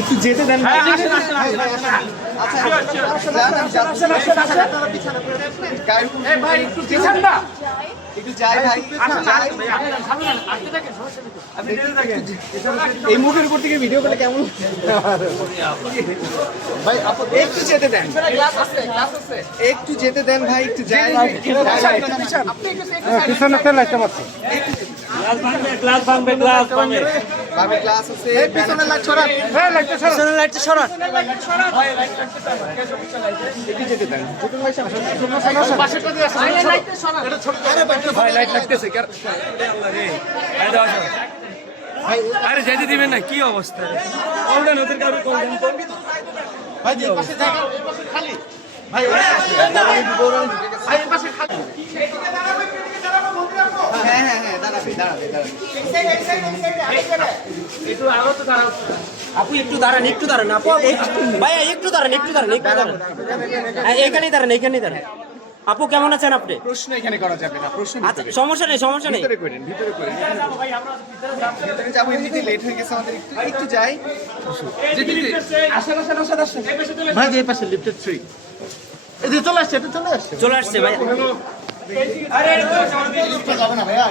একটু যেতে দেন ভাই। ভাই একটু পিছান না, একটু যাই ভাই। এই মুখের উপর থেকে ভিডিও করলে কেমন ভাই? একটু যেতে দেন, একটু যেতে দেন ভাই, একটু যাই। পিছনে ফেলে একটা মাত্র গ্লাস ভাঙবে গ্লাস ভাঙবে ভাবে ক্লাস আছে। পিছনে লাইট সরান, হ্যাঁ লাইটটা সরান, পিছনে লাইটটা সরান। একটু যেতে দেন। পাশেরটা দিয়ে আসেন, লাইটটা সরান। এটা ছোট ভাই, লাইট লাগতেছে কি? আরে যেতে দিবেন না, কি অবস্থা? কলদেন ওদের কারো কলদেন তো ভাই এই পাশে জায়গা, এই পাশে খালি ভাই, ভাই এই পাশে খালি। হ্যাঁ হ্যাঁ হ্যাঁ, দাঁড়াবে দাঁড়াবে দাঁড়াবে। একটু আরো তো দাঁড়াও। আপু একটু দাঁড়ান, একটু দাঁড়ান আপু, ভাই একটু দাঁড়ান, একটু দাঁড়ান, একটু দাঁড়ান, এখানেই দাঁড়ান, এখানেই দাঁড়ান। আপু কেমন আছেন আপনি? প্রশ্ন এখানে করা যাবে না, প্রশ্ন আচ্ছা সমস্যা নেই, সমস্যা নেই। ভিতরে করেন, ভিতরে করেন। ভিতরে যাবো, এমনিতে লেট হয়ে গেছে আমাদের, একটু যাই। আসেন আসেন আসেন আসেন ভাই, এই পাশে লিফটেড 3 এদিকে চলে আসছে, এটা চলে আসছে, চলে আসছে ভাই। যাবে না ভাইয়া।